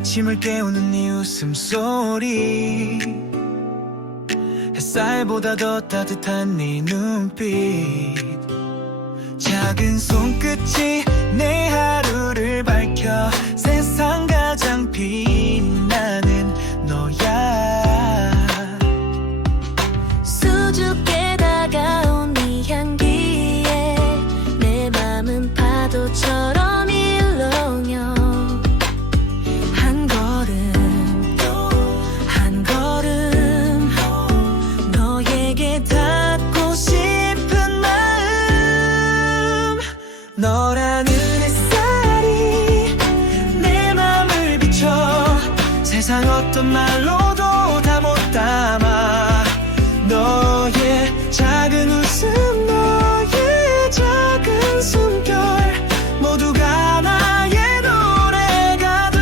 아침을 깨우는 네 웃음소리. 햇살보다 더 따뜻한 네 눈빛. 작은 손끝이 내 하루를 밝혀 너라는 햇살이 내 맘을 비춰 세상 어떤 말로도 다 못 담아. 너의 작은 웃음 너의 작은 숨결 모두가 나의 노래가 돼.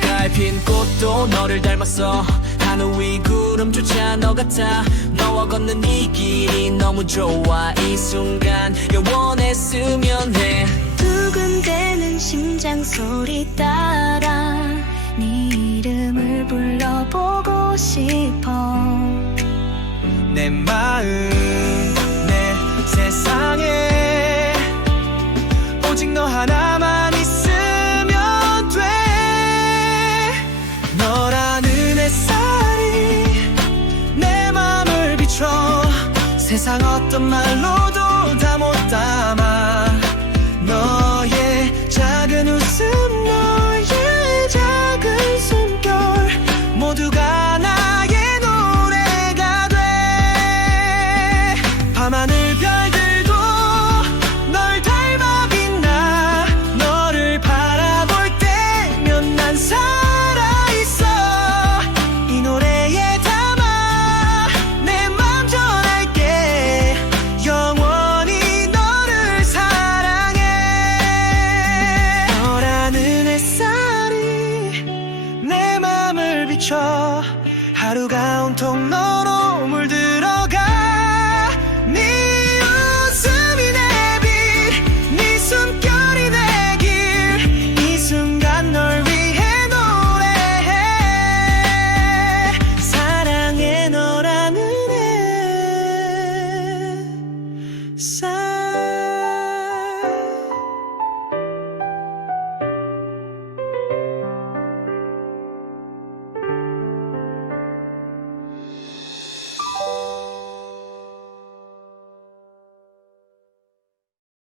길가에 핀 꽃도 너를 닮았어. 하늘 위 구름조차 너 같아. 너와 걷는 이 길이 너무 좋아. 이 순간 영원 했으면 해. 두근대는 심장 소리 따라 네 이름을 불러보고 싶어. 내 마음 내 세상에 오직 너 하나만 있으면 돼. 너라는 햇살이 내 맘을 비춰 세상 어떤 말로도 멈춰. 하루가 온통 너로 물들어가. 네 웃음이 내빛 네 숨결이 내길. 이 순간 널 위해 노래해. 사랑해 너라는 애.